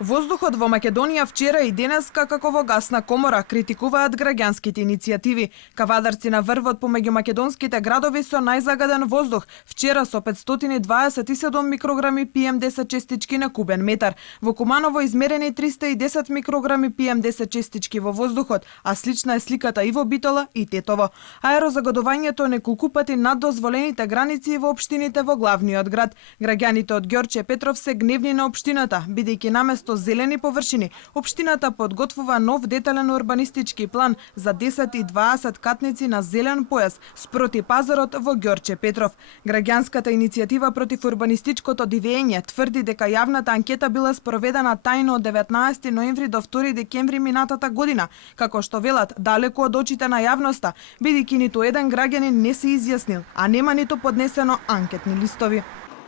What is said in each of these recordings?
Воздухот во Македонија вчера и денеска како во гасна комора критикуваат граѓанските иницијативи. Кавадарци на врвот помеѓу македонските градови со најзагаден воздух вчера со 527 микрограми PM10 честички на кубен метар. Во Куманово измерени 310 микрограми PM10 честички во воздухот, а слична е сликата и во Битола и Тетово. Аерозагадувањето неколку пати над дозволените граници во општините во главниот град. Граѓаните од Ѓорче Петров се гневни на општината, бидејќи наместо зелени површини, општината подготвува нов детален урбанистички план за 10 и 20 катници на зелен појас спроти пазарот во Ѓорче Петров. Граѓанската иницијатива против урбанистичкото дивење тврди дека јавната анкета била спроведена тајно од 19 ноември до 2 декември минатата година, како што велат далеку од очите на јавноста, бидејќи ниту еден граѓанин не се изјаснил, а нема ниту поднесено анкетни листови.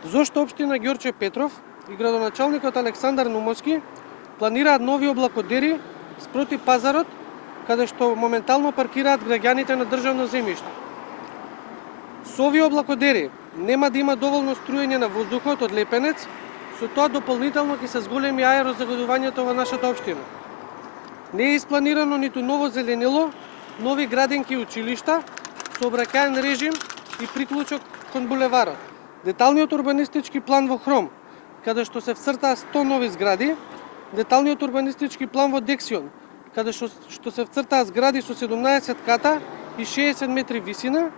Зошто општина Ѓорче Петров и градоначалникот Александар Нумовски планираат нови облакодери спроти пазарот, каде што моментално паркираат граѓаните на државно земјиште? Со овие облакодери нема да има доволно струјење на воздухот од лепенец, со тоа дополнително ќе се зголеми аерозагадувањето во нашата општина. Не е испланирано ниту ново зеленило, нови градинки и училишта, сообраќаен режим и приклучок кон булеварот. Деталниот урбанистички план во Хром, каде што се вцртаа 100 нови згради, деталниот урбанистички план во Дексион, каде што се вцртаа згради со 17 ката и 60 метри висина,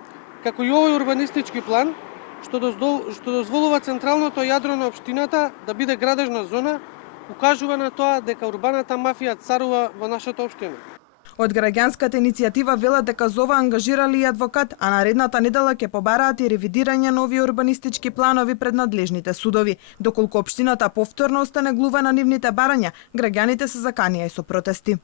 како и овој урбанистички план, што дозволува централното јадро на општината да биде градежна зона, укажува на тоа дека урбаната мафија царува во нашата општина. Од граѓанската иницијатива велат дека за ова ангажирали и адвокат, а наредната недела ќе побараат и ревидирање на овие урбанистички планови пред надлежните судови. Доколку општината повторно остане глува на нивните барања, граѓаните се заканија и со протести.